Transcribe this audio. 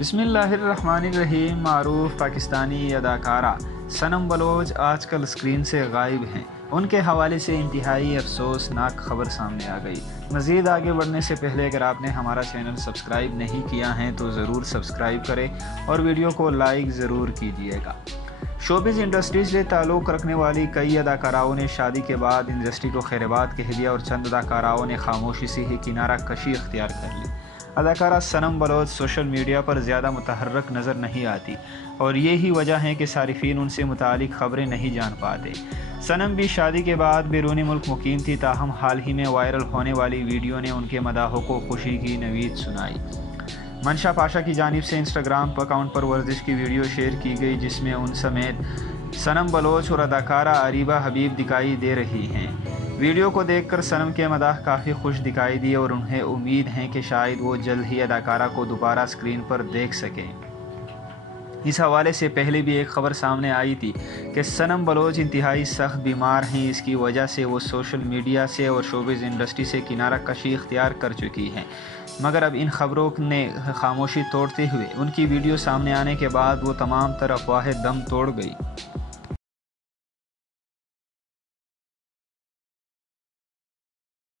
बिस्मिल्लाहिर्रहमानिर्रहीम। मारूफ पाकिस्तानी अदाकारा सनम बलोच आजकल स्क्रीन से गायब हैं। उनके हवाले से इंतहाई अफसोसनाक खबर सामने आ गई। मज़ीद आगे बढ़ने से पहले अगर आपने हमारा चैनल सब्सक्राइब नहीं किया है तो ज़रूर सब्सक्राइब करें और वीडियो को लाइक ज़रूर कीजिएगा। शोबिज़ इंडस्ट्री से ताल्लुक़ रखने वाली कई अदाकाराओं ने शादी के बाद इंडस्ट्री को खैरबाद कह दिया और चंद अदाकाराओं ने खामोशी से ही किनारा कशी इख्तियार कर ली। अदाकारा सनम बलोच सोशल मीडिया पर ज़्यादा मुतहर्रक नज़र नहीं आती और यही वजह है कि सारिफीन उनसे मुतालिक ख़बरें नहीं जान पाते। सनम भी शादी के बाद बैरूनी मुल्क मुकीम थी, ताहम हाल ही में वायरल होने वाली वीडियो ने उनके मदाहों को खुशी की नवीद सुनाई। मंशा पाशा की जानिब से इंस्टाग्राम अकाउंट पर वर्जिश की वीडियो शेयर की गई, जिसमें उन समेत सनम बलोच और अदाकारा अरीबा हबीब दिखाई दे रही हैं। वीडियो को देखकर सनम के मदाह काफ़ी खुश दिखाई दिए और उन्हें उम्मीद है कि शायद वो जल्द ही अदाकारा को दोबारा स्क्रीन पर देख सकें। इस हवाले से पहले भी एक खबर सामने आई थी कि सनम बलोच इंतहाई सख्त बीमार हैं। इसकी वजह से वो सोशल मीडिया से और शोबिज़ इंडस्ट्री से किनारा कशी इख्तियार कर चुकी हैं, मगर अब इन खबरों ने खामोशी तोड़ते हुए उनकी वीडियो सामने आने के बाद वो तमाम तरह अफवाहें दम तोड़ गई।